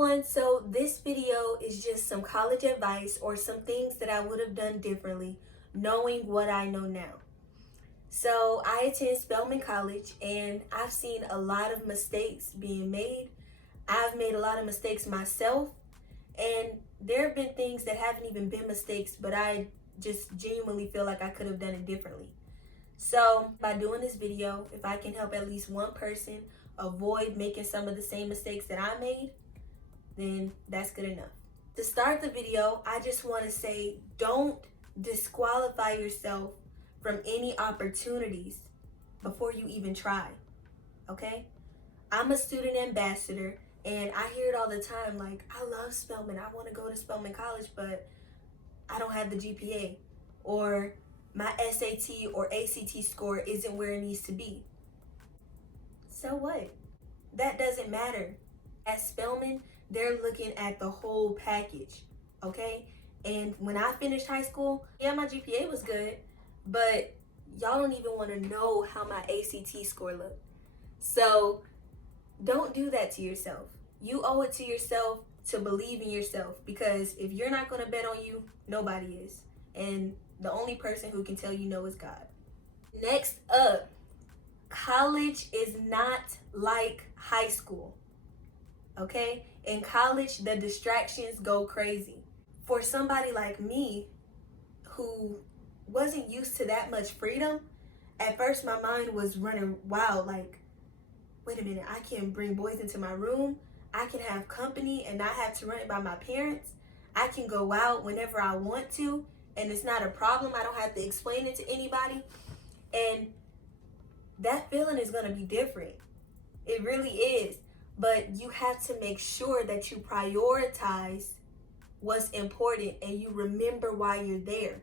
everyone, so this video is just some college advice or some things that I would have done differently knowing what I know now. So I attend Spelman College and I've seen a lot of mistakes being made. I've made a lot of mistakes myself, and there have been things that haven't even been mistakes, but I just genuinely feel like I could have done it differently. So by doing this video, if I can help at least one person avoid making some of the same mistakes that I made, then that's good enough. To start the video, I just want to say, don't disqualify yourself from any opportunities before you even try, okay? I'm a student ambassador and I hear it all the time, like, I love Spelman, I want to go to Spelman College, but I don't have the GPA, or my SAT or ACT score isn't where it needs to be. So what? That doesn't matter. At Spelman, they're looking at the whole package, okay? And when I finished high school, yeah, my GPA was good, but y'all don't even want to know how my ACT score looked. So don't do that to yourself. You owe it to yourself to believe in yourself, because if you're not going to bet on you, nobody is. And the only person who can tell you no is God. Next up, college is not like high school, okay? In college, the distractions go crazy. For somebody like me who wasn't used to that much freedom, at first my mind was running wild, like, wait a minute, I can bring boys into my room, I can have company and not have to run it by my parents, I can go out whenever I want to, and it's not a problem, I don't have to explain it to anybody. And that feeling is going to be different. It really is. But you have to make sure that you prioritize what's important and you remember why you're there.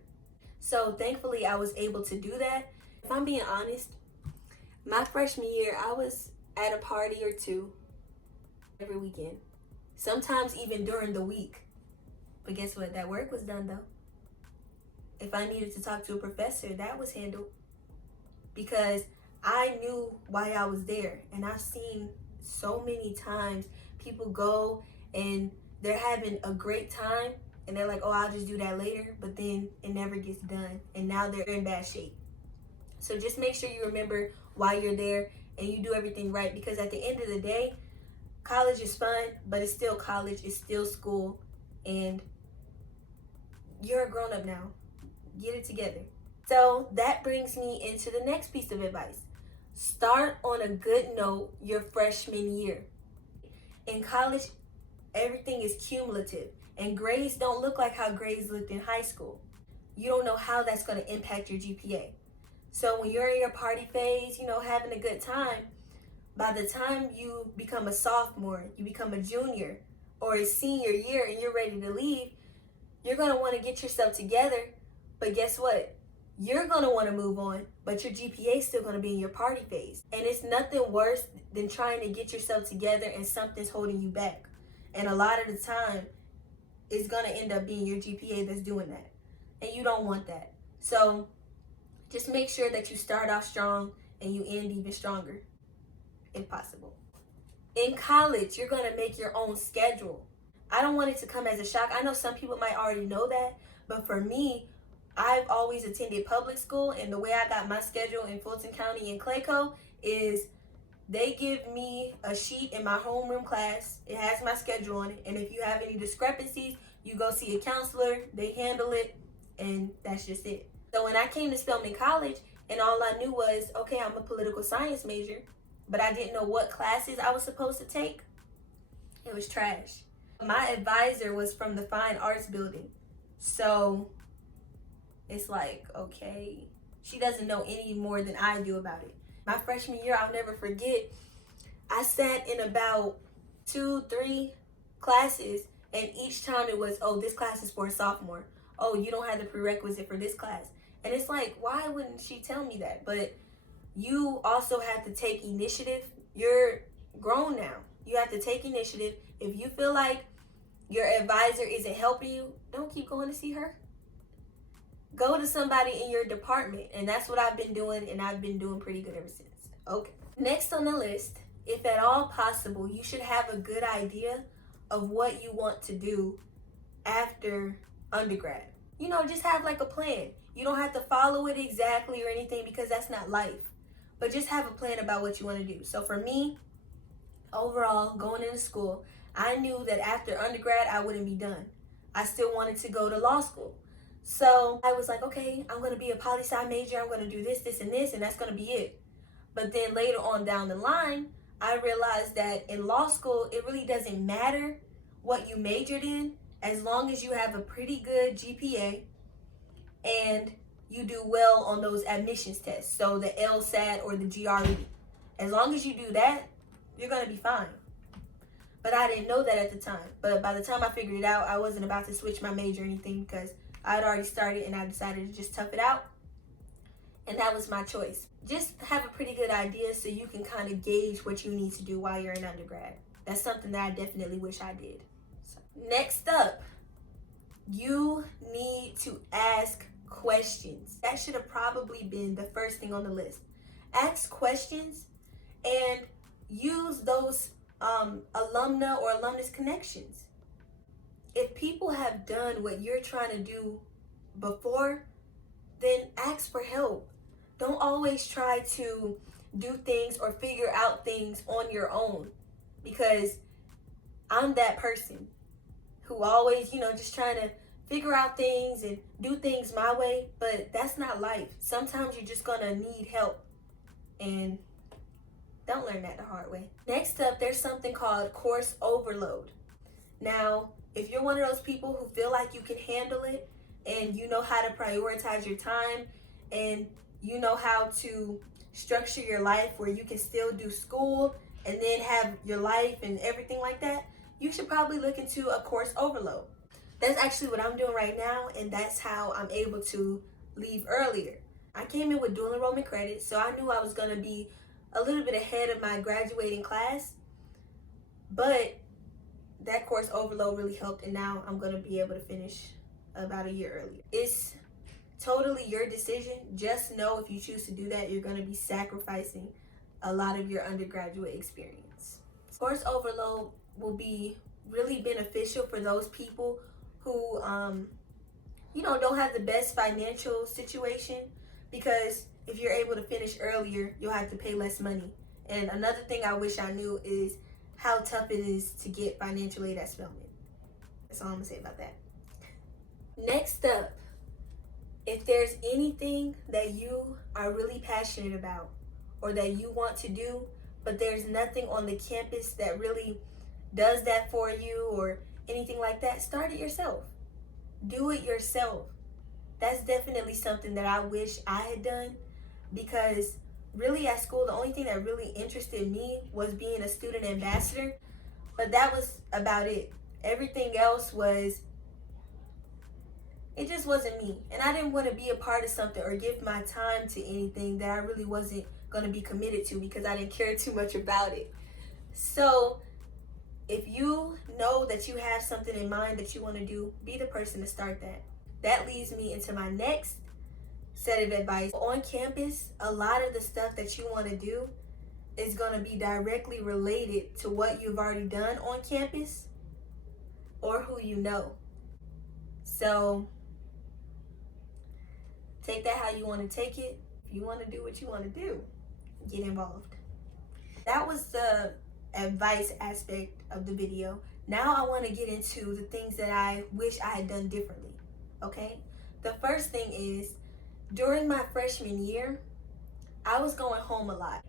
So thankfully, I was able to do that. If I'm being honest, my freshman year, I was at a party or two every weekend. Sometimes even during the week. But guess what? That work was done though. If I needed to talk to a professor, that was handled. Because I knew why I was there. And I've seen so many times people go and they're having a great time and they're like, oh, I'll just do that later, but then it never gets done and now they're in bad shape. So just make sure you remember why you're there and you do everything right, because at the end of the day, college is fun, but it's still college, it's still school, and you're a grown-up now. Get it together. So that brings me into the next piece of advice. Start on a good note your freshman year. In college, everything is cumulative, and grades don't look like how grades looked in high school. You don't know how that's going to impact your GPA. So when you're in your party phase, having a good time, by the time you become a sophomore, you become a junior, or a senior year and you're ready to leave, you're going to want to get yourself together. But guess what? You're going to want to move on, but your GPA is still going to be in your party phase. And it's nothing worse than trying to get yourself together and something's holding you back. And a lot of the time, it's going to end up being your GPA that's doing that. And you don't want that. So just make sure that you start off strong and you end even stronger, if possible. In college, you're going to make your own schedule. I don't want it to come as a shock. I know some people might already know that, but for me, I've always attended public school, and the way I got my schedule in Fulton County and Clayco is they give me a sheet in my homeroom class. It has my schedule on it, and if you have any discrepancies, you go see a counselor, they handle it, and that's just it. So when I came to Spelman College, and all I knew was, okay, I'm a political science major, but I didn't know what classes I was supposed to take, it was trash. My advisor was from the Fine Arts Building, so it's like, okay, she doesn't know any more than I do about it. My freshman year, I'll never forget, I sat in about 2-3 classes, and each time it was, oh, this class is for a sophomore. Oh, you don't have the prerequisite for this class. And it's like, why wouldn't she tell me that? But you also have to take initiative. You're grown now. You have to take initiative. If you feel like your advisor isn't helping you, don't keep going to see her. Go to somebody in your department, and that's what I've been doing, and I've been doing pretty good ever since. Okay. Next on the list, if at all possible, you should have a good idea of what you want to do after undergrad. Just have like a plan. You don't have to follow it exactly or anything because that's not life. But just have a plan about what you want to do. So for me, overall, going into school, I knew that after undergrad, I wouldn't be done. I still wanted to go to law school. So I was like, okay, I'm going to be a poli-sci major. I'm going to do this, this, and this, and that's going to be it. But then later on down the line, I realized that in law school, it really doesn't matter what you majored in as long as you have a pretty good GPA and you do well on those admissions tests. So the LSAT or the GRE. As long as you do that, you're going to be fine. But I didn't know that at the time. But by the time I figured it out, I wasn't about to switch my major or anything because I had already started and I decided to just tough it out. And that was my choice. Just have a pretty good idea so you can kind of gauge what you need to do while you're in undergrad. That's something that I definitely wish I did. So, next up, you need to ask questions. That should have probably been the first thing on the list. Ask questions and use those alumna or alumnus connections. If people have done what you're trying to do before, then ask for help. Don't always try to do things or figure out things on your own, because I'm that person who always, just trying to figure out things and do things my way, but that's not life. Sometimes you're just gonna need help, and don't learn that the hard way. Next up, there's something called course overload. Now, if you're one of those people who feel like you can handle it and you know how to prioritize your time and you know how to structure your life where you can still do school and then have your life and everything like that, you should probably look into a course overload. That's actually what I'm doing right now, and that's how I'm able to leave earlier. I came in with dual enrollment credits, so I knew I was going to be a little bit ahead of my graduating class, but that course overload really helped, and now I'm going to be able to finish about a year earlier. It's totally your decision. Just know if you choose to do that, you're going to be sacrificing a lot of your undergraduate experience. Course overload will be really beneficial for those people who don't have the best financial situation, because if you're able to finish earlier, you'll have to pay less money. And another thing I wish I knew is how tough it is to get financial aid at Spelman. That's all I'm gonna say about that. Next up, if there's anything that you are really passionate about or that you want to do, but there's nothing on the campus that really does that for you or anything like that, start it yourself. Do it yourself. That's definitely something that I wish I had done, because really at school, the only thing that really interested me was being a student ambassador, but that was about it. Everything else it just wasn't me. And I didn't want to be a part of something or give my time to anything that I really wasn't going to be committed to because I didn't care too much about it. So if you know that you have something in mind that you want to do, be the person to start that. That leads me into my next set of advice. On campus, a lot of the stuff that you want to do is going to be directly related to what you've already done on campus or who you know. So take that how you want to take it. If you want to do what you want to do, get involved. That was the advice aspect of the video. Now I want to get into the things that I wish I had done differently. Okay? The first thing is, during my freshman year, I was going home a lot.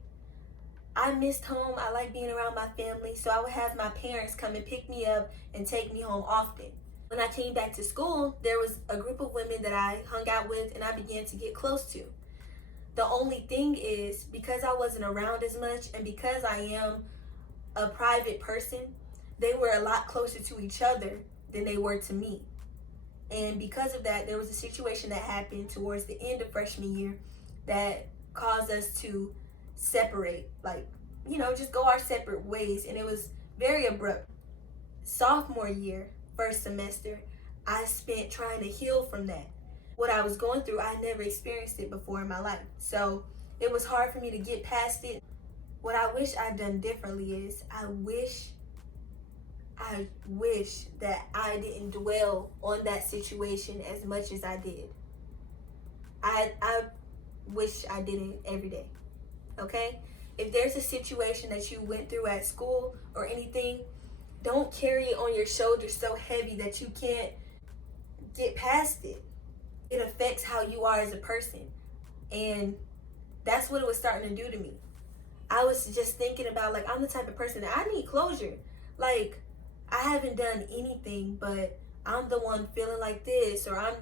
I missed home. I like being around my family, so I would have my parents come and pick me up and take me home often. When I came back to school, there was a group of women that I hung out with and I began to get close to. The only thing is, because I wasn't around as much and because I am a private person, they were a lot closer to each other than they were to me. And because of that, there was a situation that happened towards the end of freshman year that caused us to separate, just go our separate ways. And it was very abrupt. Sophomore year, first semester, I spent trying to heal from that. What I was going through, I never experienced it before in my life. So it was hard for me to get past it. What I wish I'd done differently is I wish I wish that I didn't dwell on that situation as much as I did. I wish I didn't every day. Okay? If there's a situation that you went through at school or anything, don't carry it on your shoulders so heavy that you can't get past it. It affects how you are as a person. And that's what it was starting to do to me. I was just thinking about, like, I'm the type of person that I need closure. Like, I haven't done anything, but I'm the one feeling like this, or I'm,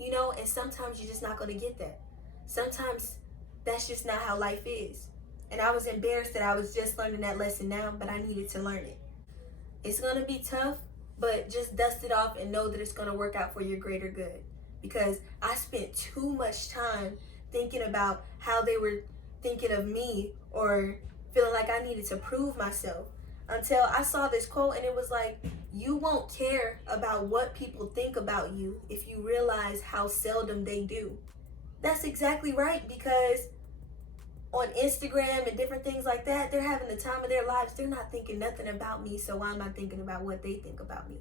and sometimes you're just not going to get that. Sometimes that's just not how life is. And I was embarrassed that I was just learning that lesson now, but I needed to learn it. It's going to be tough, but just dust it off and know that it's going to work out for your greater good. Because I spent too much time thinking about how they were thinking of me or feeling like I needed to prove myself, until I saw this quote and it was like, you won't care about what people think about you if you realize how seldom they do. That's exactly right, because on Instagram and different things like that, they're having the time of their lives. They're not thinking nothing about me, so why am I thinking about what they think about me?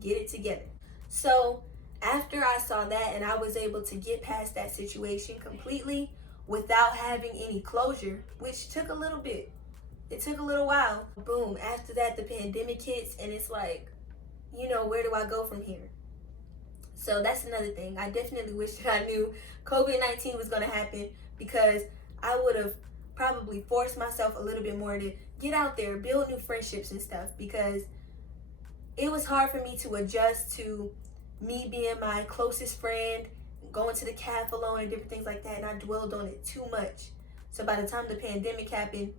Get it together. So after I saw that and I was able to get past that situation completely without having any closure, which took a little bit. It took a little while. Boom, after that, the pandemic hits and it's like, where do I go from here? So that's another thing. I definitely wish that I knew COVID-19 was going to happen, because I would have probably forced myself a little bit more to get out there, build new friendships and stuff, because it was hard for me to adjust to me being my closest friend, going to the cafe alone and different things like that, and I dwelled on it too much. So by the time the pandemic happened,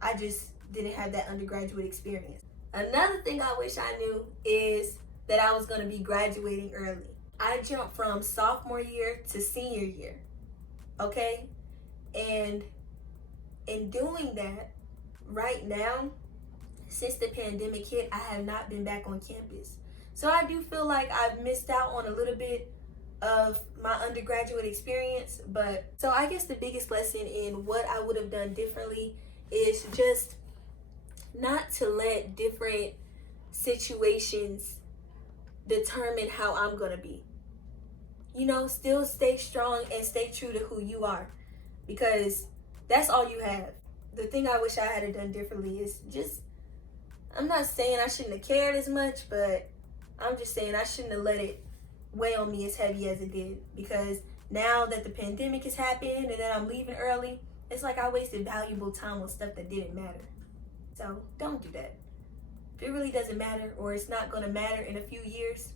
I just didn't have that undergraduate experience. Another thing I wish I knew is that I was going to be graduating early. I jumped from sophomore year to senior year, okay? And in doing that, right now, since the pandemic hit, I have not been back on campus. So I do feel like I've missed out on a little bit of my undergraduate experience. But so I guess the biggest lesson in what I would have done differently is just not to let different situations determine how I'm going to be. Still stay strong and stay true to who you are, because that's all you have. The thing I wish I had done differently is just, I'm not saying I shouldn't have cared as much, but I'm just saying I shouldn't have let it weigh on me as heavy as it did, because now that the pandemic has happened and that I'm leaving early, it's like I wasted valuable time on stuff that didn't matter. So don't do that. If it really doesn't matter, or it's not going to matter in a few years,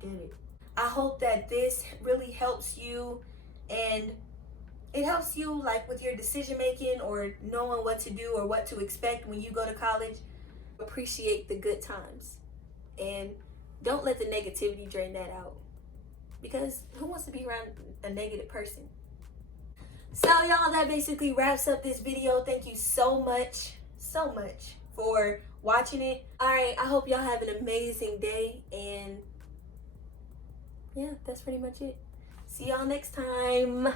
get it. I hope that this really helps you, and it helps you like with your decision making or knowing what to do or what to expect when you go to college. Appreciate the good times, and don't let the negativity drain that out, because who wants to be around a negative person? So y'all, that basically wraps up this video. Thank you so much for watching it. All right, I hope y'all have an amazing day, and yeah, that's pretty much it. See y'all next time.